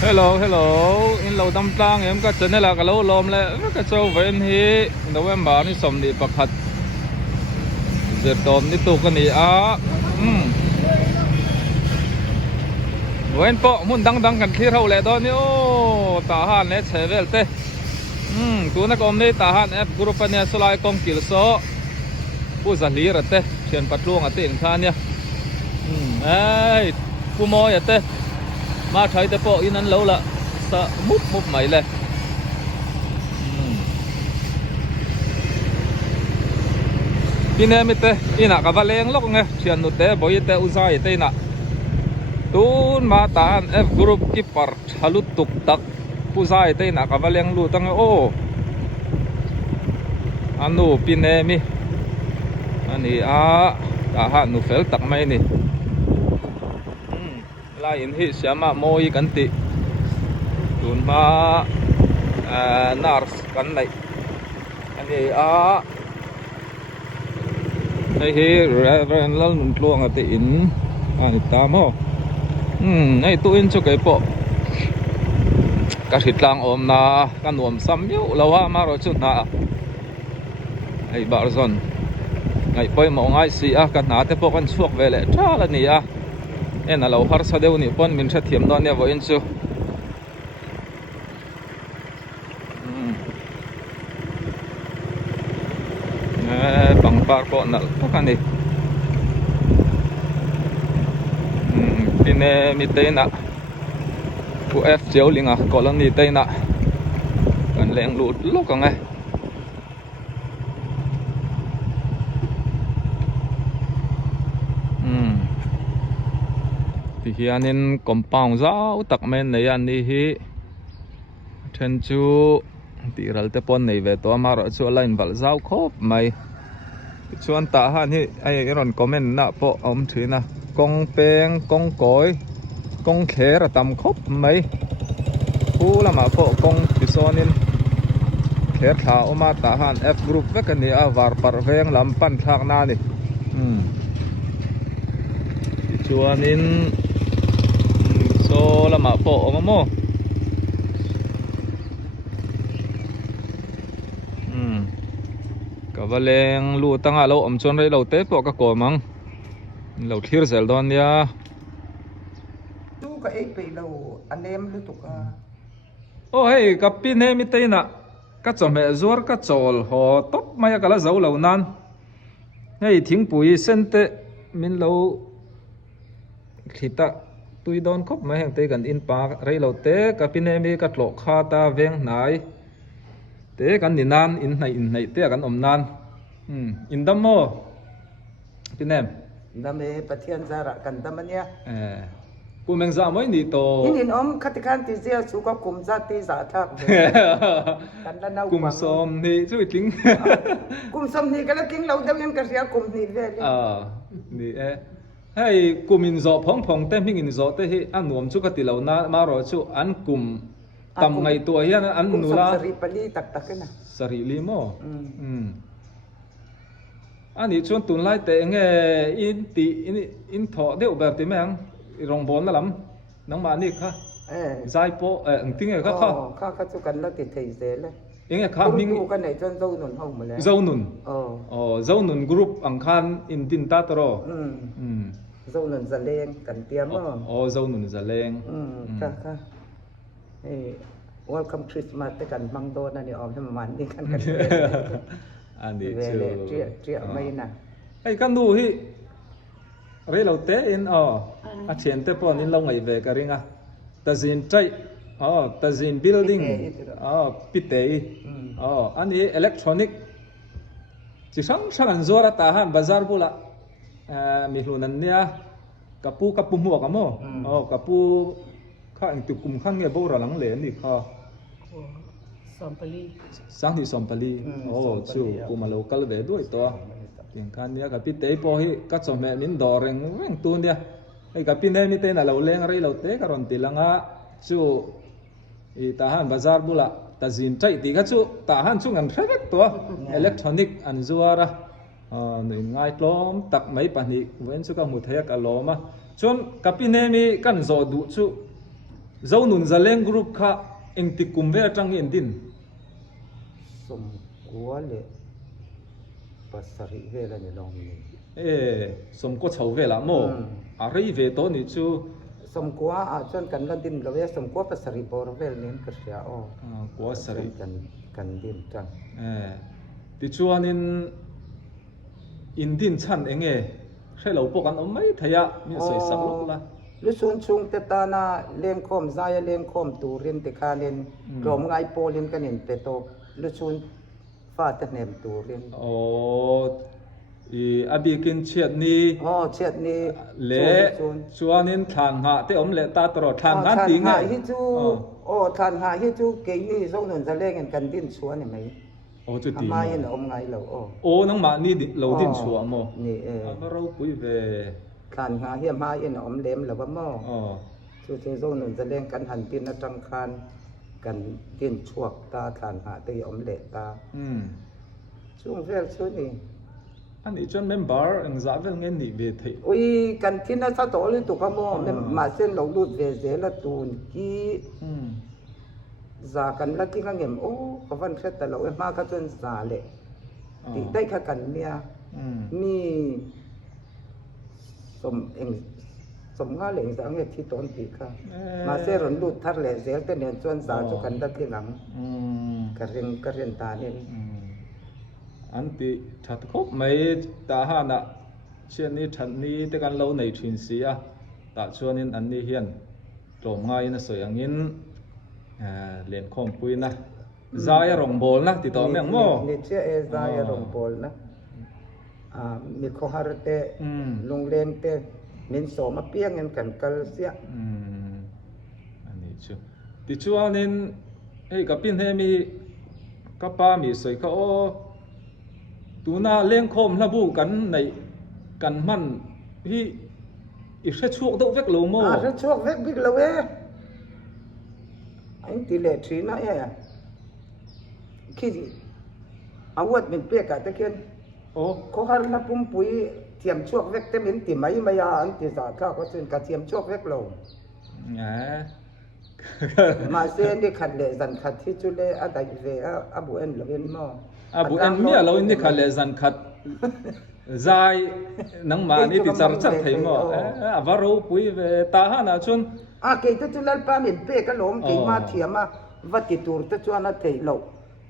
Hello in lo dam tlang em ka chane la ka lo lom le ka chau ven hi November ni som ni pakhat je tom ni tu ka ni a wen po mun dang kan thlir ho le do ni o ta han le chevel te tu na kom ni ta han app group ne solai kong kil so pu za li ra te chen patlung ate ing tha nia ai pu mo ya teมาใช้แต่พออีนั้นแล้วล่ะสะมุบใหม่เลยพี่เนี่ยมิเตอีน่ะกับเลงล็อกไงเชียนนุเตบ่ยเตอุซายเตน่ะตูนมาตานเอฟกรุ๊ปกิปาร์ทะลุตุกตักผู้ซายเตน่ะกับเลงลู่ตังโออันนู้พี่เนี่ยมิอันนี้ตาหานูเฟลตักไม่นี่lain hi siama moi kan ti tun ma nars kan nai ani ai hi reverend lal nun tluang ate in ani tam ho ai tu in chu kai po ka hitlang om na kan nuam sam yu lawa ma ro chu na ai barzon ngai poi mo ngai si a kan na te po kan chuak vele tha la ni a en alo har sa deu ni pon min tha thiam don ne vo in chu pang par po nal ka ni pine mi te na pu f cheu linga colony te na kan leng lut lo ka ngai hianin compound zau tak men nei an ni hi then chu ti ral te pon nei ve to ma ro chu line wal zau khop mai chuan ta han hi ai ron comment na po om thina kong peng kong koi kong kher tam khop mai pu lama po kong pisonin kher tha oma ta han f group ve kan ni a war par veng lam pan thak na ni chuanin so lama po mo ka valeng lu tanga lo om chon rei lo te po ka ko mang lo thlir zel don ya tu ka e pe lo anem lu tu ka o hey ka pi ne mi te na ka chome zuar ka chol ho top mai ka la zo lo nan hei thing pui sen te min lo khita tui don khop mai hang te kan in pa rei lo te ka pine mi ka tlo kha ta veng nai te kan ni nan in nei te kan om nan in dam mo pinem dame pathian zara kan damania pu meng za moi ni to in om khatikan ti zia su ka kum za ti za thak kan la nau kum som ni chu ting kum som ni ka la king lo dam yan ka ria kum ni ve ni hey kumin zo phong te ming in zo te hi an nuam chu ka ti lo na ma ro chu an kum tam ngai to hian an nu la sari pali tak tak na sari li mo ani chuan tun lai te nge in tho deu ber ti meng rong bon na lam nang ma ni kha zai po ang ting e kha chu kan la ti thei ze le enge kha ming ka nei chon zo nun hau ma le zo nun zo nun group ang khan in tin ta tro zo nun za leng kan tiam mo zo nun za leng ka welcome Christmas te kan mang do na ni om he man ni kan ani chu chia mai na ai kan du hi re lo te in a chen te pon in lo ngai ve ka ringa ta zin trai ta zin building pitei ani electronic chi sang an zora ta han bazar bula mi hlunan nia kapu mu ka mo kapu kha ang tu kum khang nge bo ra lang le ni kha sompali sang ni sompali chu kuma local ve doi to king kan nia ka pitei po hi ka chome min doreng reng tu nia ai ka pin ni te na lo leng rei lo te ka ron ti langa chu i ta han bazar bula ta zin trai ti ka chu ta han chu ngan thek to electronic an zuara nei ngai tlom tak mai pani wen chu ka mu thek a loma chon kapine mi kan zo du chu zo nun zaleng group kha engti kumve atang in din สมกัวเลยปัสสริเวลานี่ลองนี่ som ko chho ve la mo a rei ve to ni chu สมกัวจนกันกันดินละเวสมกัวปัสสริปอรเวลนี่ก็เสียko sari กันดินจัง ti chuanin in din chan enge hrelo pok an om mai thaya mi soi sak lok la ลุซุนชุงเตตานาเลี้ยงคอมซายเลี้ยงคอมตูรินติคานินรวมไงโปลินกันนินเปโตลุซุนฟาตเนมตูรินabi kin chiat ni เชียดนี่ le chuanin thang ha te om le ta tro thang han ti nge ฮิจูทานหาฮิจูเกนี่ส่งนนจะเล่งกันดินชัวนี่ไหม chu ti มาเห็นอมไงเราnang ma ni lo din chua mo นี่ma ro pui ve ทานหาเฮียมาเห็นอมเล็มแล้วว่าหม้อชูส่งนนจะเล่งกันหันดินจังคานกันดินชวกตาทานหาตีอมเละตาช่วงเวลช่วงนี้อันนี้จน member อังซาเวลเงินนี่เวทีอุ้ยกันที่น่าสะท้อนเลยตัวขโมยมาเส้นเราดูดเวเซละตูนกี้ซากันละที่ข้างเงี้ยโอ้ก็วันแค่แต่เราเอ็มมาก็จนซาเลยติได้แค่กันเนี่ยมีสมเองสมงาเหลงสังเกตที่ต้นปีค่ะมาเส้นรนดูดทัดเลยเซลแต่เนี่ยจนซาจุกันได้ที่หลังกระเรียนตาเนี่ยอันที่ถัดครบไม่ตาหานะเช่นนี้ทันนี้แต่กันเราในทินเสียแต่ชวนนี้อันนี้เฮียนตรงง่ายนะสวยอย่างนี้เรียนข้อมปุยนะใจรองบอลนะติดต่อแม่งโม่นี่เชื่อใจรองบอลนะมีข้อหาเตะลงเล่นเตะมินโสมาเปี้ยงกันกัลเสียอันนี้ชัวติดชวนนี้กับพินเฮมีกับป้ามีสวยเขาตูน่าเลี้ยงคมระบุกันในกันมันที่อีกแค่ช่วงต้องเวกโลโม่แค่ช่วงเวกบิ๊กโลเวอันที่เล็กทีน่ะคิดเอาวัดเป็นเปียกแต่เกินเขาหาละปุ่มปุยเทียมช่วงเวกแต่เป็นติไม่ยาอันที่สาข้าวก็เช่นกับเทียมช่วงเวกโลมาเส้นที่ขัดเลยสันขัดที่จุเลอะไรเวอบุเอ็นละเวนมอAbu en mi alo ni khale zan khat zai nang ma ni ti char chat thei mo avaro pui ve ta ha na chun ke ta chulal pa min pe ka lom ke ma thiama vati tur ta chuan a thei lo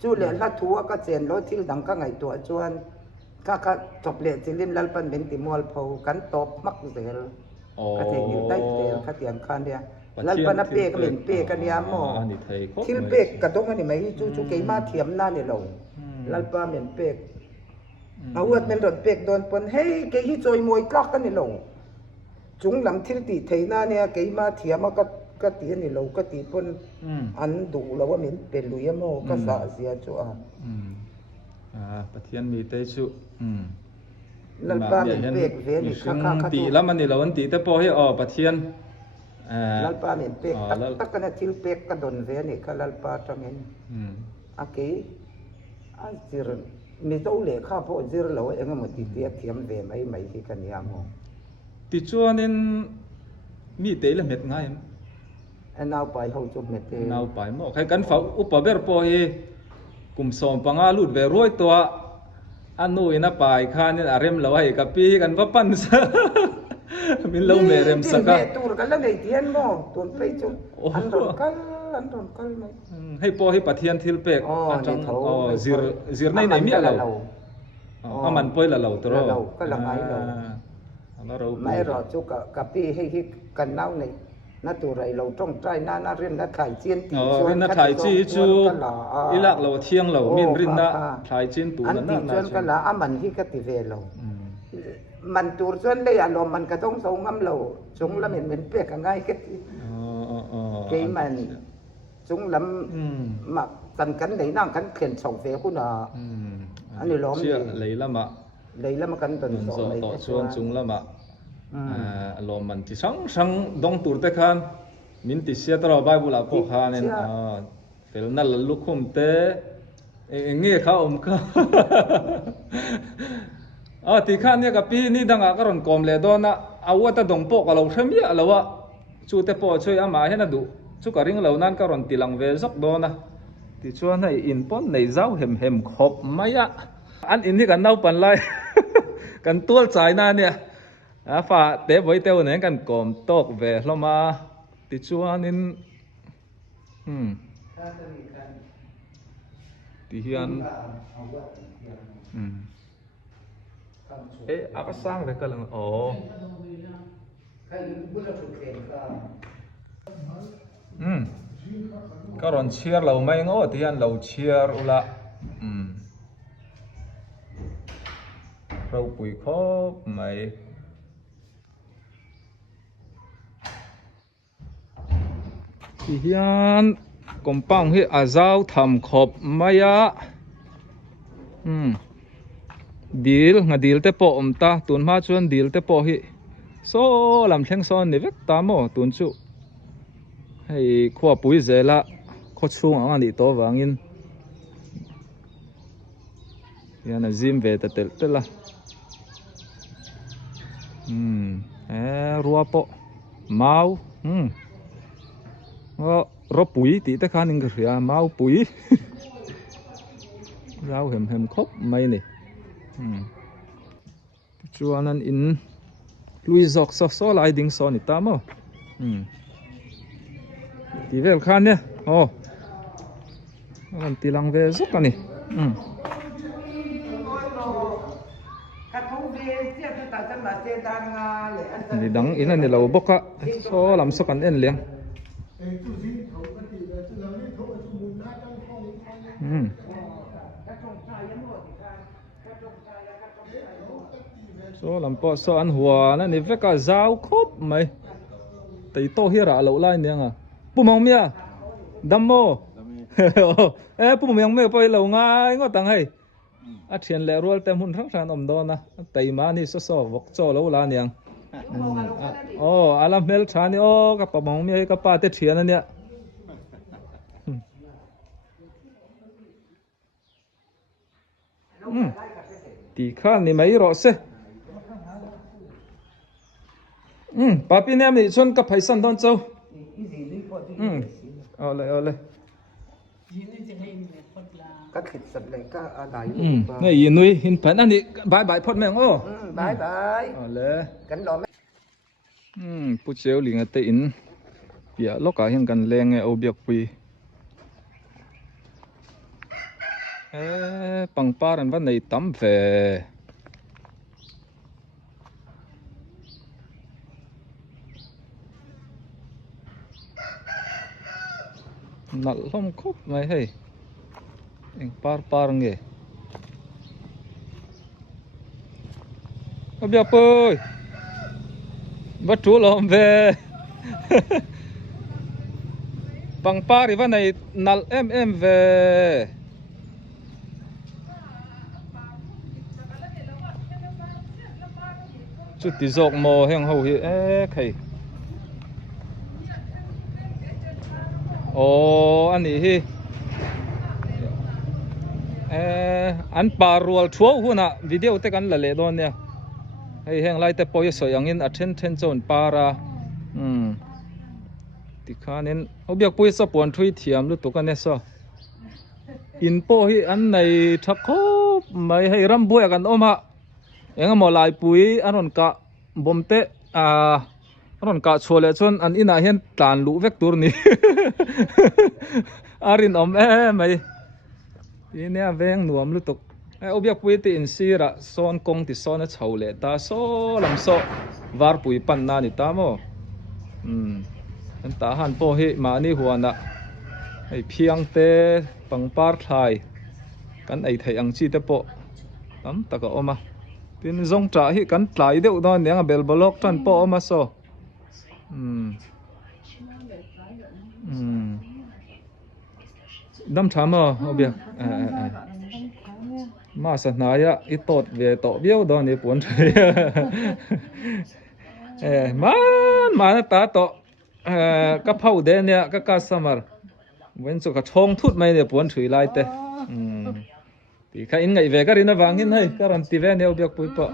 chu le la thua ka chen lo thil dang ka ngai to chuan ka top le chilin lal pan min ti mol phau kan top mak zel ka thei ni dai zel ka tiang khan dia lal pan a pe ka min pe ka nia mo thil pe ka dong ani mai chu ke ma thiam na ni loลลปาเหม็นเป็กเอาวัดเป็นรถเป็กโดนปนเฮ้ยเกยจอยมวยกลักกันนี่ลงจุงลำทิลตีไทยหน้าเนี่ยเกยมาเทียมก็ตีนี่ลงก็ตีปนอันดูแล้วว่าเหม็นเป็นลุยโม่ก็สาเสียจัวปะเทียนมีเตชุลลปาเหม็นเป็กเวนี่ข้าตีแล้วมันนี่เราวันตีแต่พอให้ปะเทียนลลปาเหม็นเป็กตักกันทิลเป็กก็โดนเวนี่ข้าลลปาจังเงินโอเคจิรมีตัวเล็กข้าพอจิรเราเองมันติดเตียเทียมเวไม่ที่กันยามติดชวนนั้นมีเตลเม็ดง่ายนาวไปเขาจบเม็ดนาวไปมั้งใครกันฝากอุปเบอร์พอให้กุมสมปังอาลุดเวรวยตัวอันนู้นนะไปข้านี่อารมณ์เราให้กับพี่กันว่าปั้นซะมินเราเมริมสักตัวกันแล้วในเทียนมั้งตัวไปจุดอันรอนกันไหมให้พอให้ปะเทียนทิลเป็กจังซิร์ในมีอะไรมันป่วยละเราตัวเราก็ละไม่เราไม่รอจุกกับพี่ให้กันเน่าในนัตัวไรเราต้องใจน่าเรียนนักถ่ายจีนเรียนนักถ่ายจีจูอีหลักเราเที่ยงเรามินรินนะถ่ายจีนตัวนั้นนะชวนกันละมันที่กติเวเรามันตัวชวนได้อารมณ์มันก็ต้องส่งงำเราจงละเหม็นเปียกง่ายก็ที่เกยมันจงลำมาตันกันไหนนั่งกันเขียนส่งเสียคุณอันนี้ล้อมเลยละมากันตอนสองต่อชวนจงละมาล้อมมันที่สังดงตูดแต่คันมินติเสียตลอดใบบุหรี่พกฮาเนี่ยเฟลนั่นลุกคุ้มเตะเงี้ยเขาก็ที่ข้าเนี่ยกับพี่นี่ดังก็รอนกอมเลยดอนนะเอาว่าแต่ดงปกเราเชื่อมเยอะแล้วว่าชูแต่พอช่วยอามาให้น่าดู chu ka ring lo nan ka ron ti lang ve zok do na ti chuan hei in pon nei zau hem khop maya an in ni kan nau pan lai kan tual chai na nia fa te boi teu ne kan kom tok ve hloma ti chuan in ti hian aka sang ve ka lang ka ron chiar lo mai ngo ti hian lo chiar ula rau pui khop mai ti hian kompang hi azau tham khop maya dil nga dil te po ta tun ma chuan dil te po hi so lam thleng son ni vek ta mo tun chu hei khwa pui zela kho chung ang ni to wangin yana zim ve ta tel tela rua po mau ro pui ti te khan ing ria mau pui rau hem khop mai ni chuan an in lui zok so lai ding so ni ta mo ti vel khan ne an ti lang ve zok ani ni dang in ani lo boka so lam so kan en leng so lam po so an hua na ni veka zau khop mai tei to hi ra lo lai niang pu mong mia dam mo pu mong me poi lo ngai ngo tang hei a thian le rol tem hun thang than om do na tei ma ni so wok cho lo la niang alam mel thani ka pa mong mi ka pa te thian ania ti khan ni mai ro se papi ne mi chon ka phaisan don chau ole ka khit sat le ka adai nei inui hin phan ani bye phot meng bye ole kan lo pu cheu ling ate in pia loka hian kan leng e obiak pui pangpar an van nei tam ve nal lom khop mai hei eng par nge obiak pui va tu lom ve pangpar i van nei nal em ve chút tí dọc mò heng hầu hi khay anh ấy hi anh parual thua hu na video te kan la le don ne hei heng lai te poi so yang in athen chon para ti khanin obiak pui sa pon thui thiam lu to kan ne so in po hi an nei thakho mai hei ram boi kan oma enga mo lai pui anon ka bomte anon ka chole chon an ina hian tlan lu vek tur ni arin mai ine aveng nuam lu tok obiak pui ti in sira son kong ti son a chhole ta so lam so war pui pan na ni ta mo an ta han po hi ma ni huana ai phiang te pangpar thlai kan ai thai ang chi te po tam taka oma tin zong tra hi kan tlai deuh don niang bel bolok tan po oma so dam thama obiak ma sa naya I tot ve to biau don ni pon thei man ta to ka phau de nia ka customer wen chu ka thong thut mai ne pon thui lai te ti kha in ngai ve ka rin awang hin hei ka ran ti ve ne obiak pui po